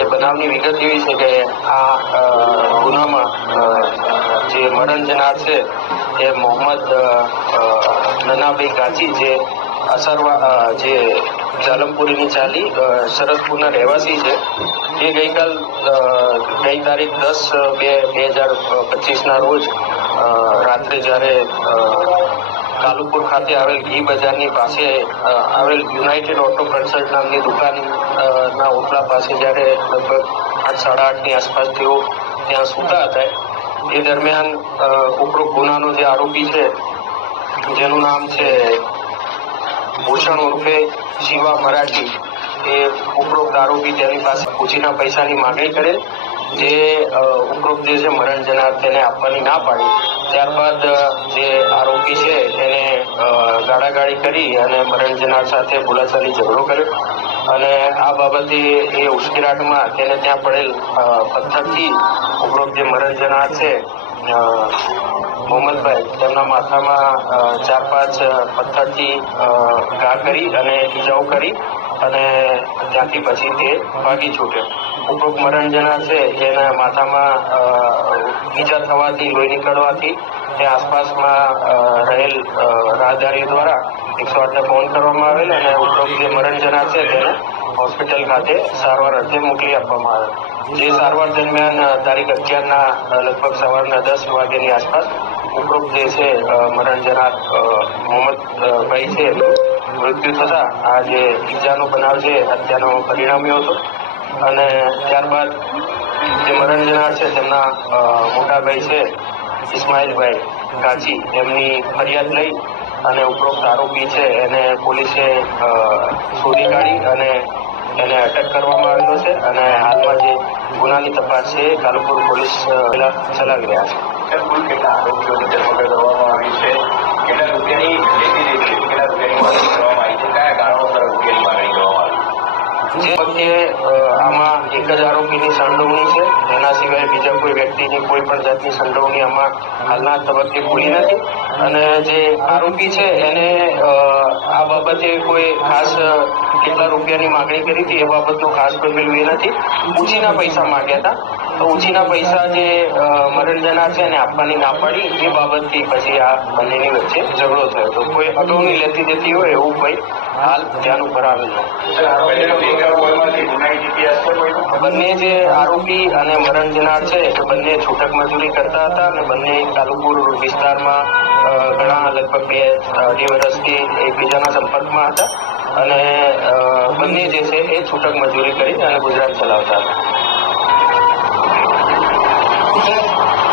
એ બનાવની વિગત એવી છે કે આ ગુનામાં જે મરણ છે, એ મોહમ્મદ નનાભાઈ ગાંચી જે અસરવા જે જાલમપુરીની ચાલી શરદપુરના રહેવાસી છે, એ ગઈકાલ ગઈ તારીખ દસ બે બે હજાર પચીસના રોજ રાત્રે જ્યારે કાલુપુર ખાતે આવેલ ઘી બજારની પાસે આવેલ યુનાઇટેડ ઓટો કન્સલ્ટ નામની દુકાન ના ઓટલા પાસે જ્યારે લગભગ આઠ, સાડા આઠની આસપાસ તેઓ ત્યાં સૂતા હતા. એ દરમિયાન ઉપરોક્ત ગુનાનો જે આરોપી છે, જેનું નામ છે ભૂષણ ઉર્ફે શિવા મરાઠી, એ ઉપરોક્ત આરોપી તેની પાસે પૂછીના પૈસાની માંગણી કરેલ. જે ઉપરોક્ત જે મરણ જનાર તેને આપવાની ના પાડી. ત્યારબાદ જે આરોપી છે અ, ગાળાગાળી કરી અને મરણ જનાર સાથે બોલાચાલી ઝઘડો કર્યો. અને આ બાબતે એ ઉશ્કેરાટમાં તેને ત્યાં પડેલ પથ્થરથી ઉપરોક્ત જે મરણ જનાર છે અ, મોહમ્મદભાઈ તેમના માથામાં ચાર પાંચ પથ્થરથી ઘા કરી અને ઇજાઓ કરી અને ત્યાંથી પછી તે ભાગી છૂટ્યો. ઉપરોક્ત મરણ જનાર છે એના માથામાં ઈજા થવાથી લોહી નીકળવાથી તે આસપાસમાં રહેલ રાહદારીઓ દ્વારા એકસો આઠને ફોન કરવામાં આવેલ અને ઉપરોક્ત જે મરણ જનાર છે તેને હોસ્પિટલ ખાતે સારવાર અર્થે મોકલી આપવામાં આવેલ. જે સારવાર દરમિયાન તારીખ અગિયારના લગભગ સવારના દસ વાગ્યાની આસપાસ ઉપરોક્ત જે છે મરણ જનાર અ, મોહમ્મદ ભાઈ છે મૃત્યુ થતા આ જે ઈજાનો બનાવ છે હત્યાનો પરિણામ્યો હતો અને ત્યારબાદ જે મરણ છે, તેમના મોટાભાઈ છે, ઇસ્માઇલભાઈ કાચી. એમની ફરિયાદ લઈ અને ઉપરોક્ત આરોપી છે, એને પોલીસે શોધી કાઢી અને એને અટક કરવામાં આવેલો છે અને હાલમાં જે ગુનાની તપાસ છે કાલુપુર પોલીસ ચલાવી રહ્યા છે. જે વખતે આમાં એક જ આરોપીની સંડોવણી છે. એના સિવાય બીજા કોઈ વ્યક્તિની, કોઈ પણ જાતની સંડોવણી આમાં હાલના તબક્કે ખુલી નથી. અને જે આરોપી છે, એને આ બાબતે કોઈ ખાસ કેટલા રૂપિયાની માગણી કરી હતી એ બાબતનું ખાસ કોઈ મેળવી નથી. ઉછીના પૈસા માંગ્યા હતા. ઉછીના પૈસા જે મરણજના છે એને આપવાની ના પાડી, એ બાબતથી પછી આ બંનેની વચ્ચે ઝઘડો થયો તો કોઈ અગાઉની લેતી દેતી હોય એવું કોઈ હાલ ધ્યાન ઉપર આવેલ બંને જે આરોપી અને મરણ જનાર છે બંને છૂટક મજૂરી કરતા હતા અને બંને કાલુપુર વિસ્તારમાં ઘણા લગભગ બે અઢી વર્ષથી એકબીજાના સંપર્કમાં હતા અને બંને જે છે એ છૂટક મજૂરી કરી અને ગુજરાત ચલાવતા હતા. Obrigado.